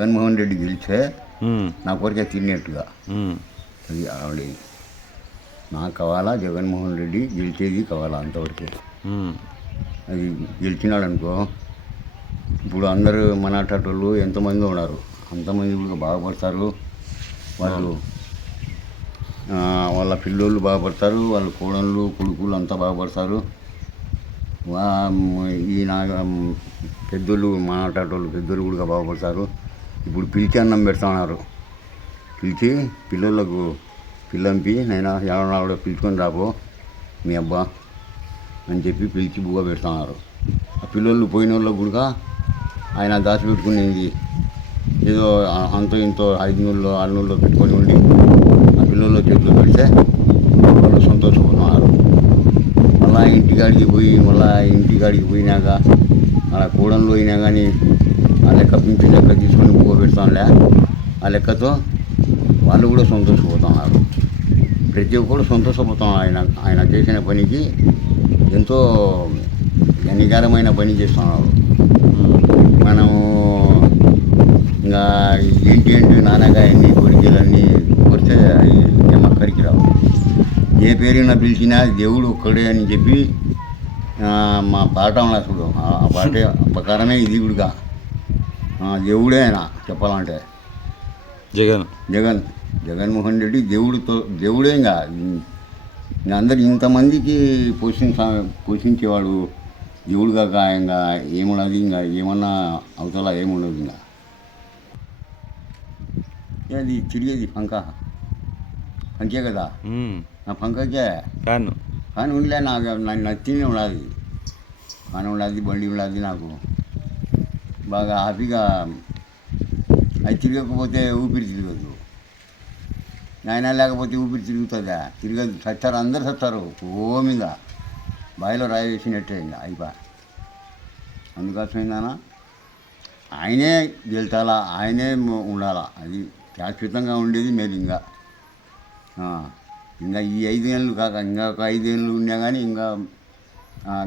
జగన్మోహన్ రెడ్డి గెలిచే నా కొరికే తిన్నట్టుగా అది ఆవిడ నాకు కావాలా జగన్మోహన్ రెడ్డి గెలిచేది కావాలా అంతవరకే. అది గెలిచినాడు అనుకో ఇప్పుడు అందరూ మన అట్టోళ్ళు ఎంతమంది ఉన్నారు. అంతమంది కూడా బాగుపడతారు. వాళ్ళు వాళ్ళ పిల్లోళ్ళు బాగుపడతారు వాళ్ళ కోడళ్ళు కొడుకులు అంతా బాగుపడతారు. ఈ నా పెద్దోళ్ళు మన అట్టోళ్ళు పెద్దోళ్ళు కూడా బాగుపడతారు. ఇప్పుడు పిలిచి అన్నం పెడుతున్నారు. పిలిచి పిల్లలకు పిల్లంపి నైనా ఎవరన్నా పిలుచుకొని రాపో మీ అబ్బా అని చెప్పి పిలిచి బువ్వ పెడుతున్నారు. ఆ పిల్లలు పోయిన వాళ్ళకు కూడా ఆయన దాచిపెట్టుకునేది. ఏదో అంత అంతో ఇంతో ఐదు నూళ్ళు ఆరు నూళ్ళు పెట్టుకొని ఉండి ఆ పిల్లల్లో చేతులు పెడితే వాళ్ళు సంతోషపడుతున్నారు మళ్ళా ఇంటికాడికి పోయి మళ్ళా ఇంటికాడికి పోయినాక అలా కూడంలో అయినా కానీ ఆ లెక్క పింఛన్ లెక్క తీసుకొని పెడతాంలే ఆ లెక్కతో వాళ్ళు కూడా సంతోషపోతున్నారు ప్రతి ఒక్కరు సంతోషపోతాం ఆయన ఆయన చేసిన పనికి ఎంతో ఘనికరమైన పని చేస్తున్నారు. మనము ఇంకా ఏంటి ఏంటి నాన్నగాయన్ని కోరికలన్నీ కొడితే అవి రావు. ఏ పేరున పిలిచినా దేవుడు ఒక్కడే అని చెప్పి మా పాఠం రాసుడు ఆ ఆ పాట ప్రకారమే ఇది కూడా. దేవుడే ఆయన చెప్పాలంటే. జగన్. జగన్ జగన్మోహన్ రెడ్డి దేవుడితో దేవుడే ఇంకా. అందరు ఇంతమందికి పోషించ పోషించేవాడు దేవుడు కాక ఇంకా ఏమున్నది ఇంకా ఏమన్నా అవతల ఏముండదు ఇంకా. అది తిరిగేది పంక? పంకే కదా? నా పంకకే? ఫ్యాన్. కానీ ఉండలే నాకు నాకు నచ్చింది ఉన్నది. కానీ ఉన్నది బండి ఉన్నది నాకు. బాగా హ్యాపీగా అది తిరగకపోతే ఊపిరి తిరగదు. నాయన లేకపోతే ఊపిరి తిరుగుతుందా? తిరగదు. చచ్చారు అందరు చచ్చారు ఓ మీద బావిలో రాయి వేసినట్టే ఇంకా అయిపో. అందుకోసమైందానా ఆయనే గెలుతాలా? ఆయనే ఉండాలా? అది శాశ్వతంగా ఉండేది మేలు ఇంకా ఇంకా ఈ ఐదేళ్ళు కాక ఇంకా ఒక ఐదేళ్ళు ఉన్నా కానీ ఇంకా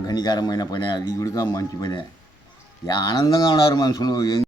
ఘనికారమైన పనే అది కూడా మంచి పనే. ఆనందంగా ఉన్నారు మనుషులు ఏం